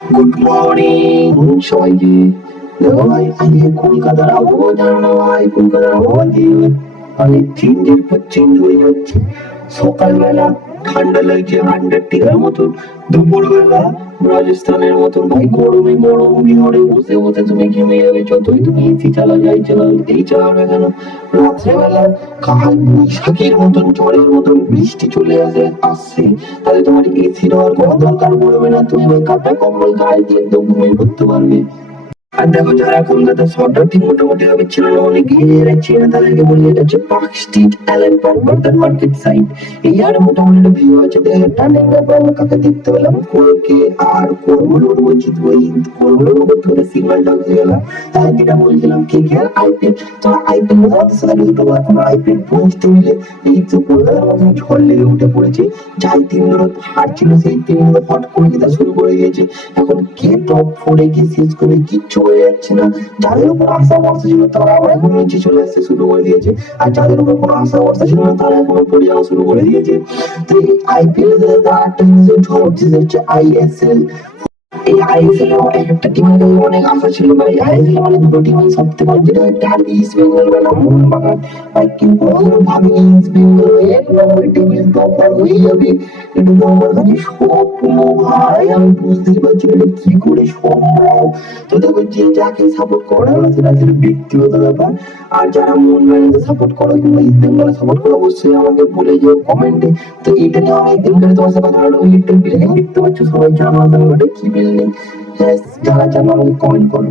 Good morning সবাইকে। দেখো ভাই, আজকে কলকাতার আবহাওয়া জানো না ভাই? কলকাতার আবহাওয়া যে মানে চেঞ্জের পর চেঞ্জ হয়ে যাচ্ছে। সকালবেলা ঠান্ডা লাগছে 100 ডিগ্রির মতন, দুপুরবেলা রাজস্থানের মতন ভাই গরমে গরম ঘরে বসে বসে তুমি ঘেমে যাবে, যতই তুমি এসি চালাও যাই চালাও এই চালাও না কেন। রাত্রেবেলা কাল বৈশাখীর মতন ঝড়ের মতন বৃষ্টি চলে আসছে, তাহলে তোমার এসি দেওয়ার কোনো দরকার পড়বে না, তুমি ওই কাপড় কম্বল গায়ে দিয়ে একদম ঘুমিয়ে পড়তে পারবে। আর দেখো, যারা কলকাতার শহরটা ঠিক মোটামুটি ভাবে ছিল না, অনেকে এরা চেনে, তাদেরকে বলি এটা হচ্ছে Park Street, Allen Park, burger market side. এই আর মোটামুটি একটা ভিউ আছে। টার্নিং ব্যাপার আমরা কাকে দেখতে পেলাম, কোরকে আর কোরগুলোর বলছি ওই কোরগুলোর উপর থেকে সিগন্যালটা হয়ে গেলাম। তাই যেটা বলছিলাম কে কে আইপিএল, তো আইপিএল আমাদের সাথে দুটো এখন আইপিএল পৌঁছতে মিলে এই তো কলকাতার মধ্যে ঝড় লেগে উঠে পড়েছে। যাই টিমগুলো হারছিল সেই টিমগুলো ফট করে যেতে শুরু করে দিয়েছে। এখন কে টপ ফোরে গিয়ে শেষ করে কিচ্ছু হয়ে যাচ্ছে না। যাদের উপর আশা ভরসা ছিল তারা আবার এখন নিচে চলে আসতে শুরু করে দিয়েছে, আর যাদের উপর কোনো আশা ভরসা ছিল না তারা এখন পড়ে যাওয়া শুরু করে দিয়েছে। তো এই আইপিএল এর একটা ঝড় হচ্ছে আইএসএল। এই আইএসএল এর একটা টিমের অনেক আশা ছিল ভাই। আইএসএল মানে দুটো টিমই সবথেকে ভালো, যেটা একটা ইস্ট বেঙ্গল বা মোহনবাগান ভাই। কিন্তু আমরা ভাবি ইস্ট বেঙ্গল এক নম্বর টিমের টপার হয়ে যাবে, কিন্তু আমার কাছে স্বপ্ন ভাই। আমি বুঝতেই পারছি না এটা কি করে সম্ভব। তো দেখো, যে যাকে সাপোর্ট করে না সেটা আসলে ব্যক্তিগত ব্যাপার। আর যারা মোহনবাগানকে সাপোর্ট করো কিংবা ইস্ট বেঙ্গল সাপোর্ট করো, অবশ্যই আমাকে বলে যাও কমেন্টে। তো এইটা নিয়ে আমি একদিন করে তোমার সাথে কথা বলবো। একটা বিল্ডিং দেখতে পাচ্ছ সবাই, জানো কি বিল্ডিং? যারা জানো আমাকে কমেন্ট করো।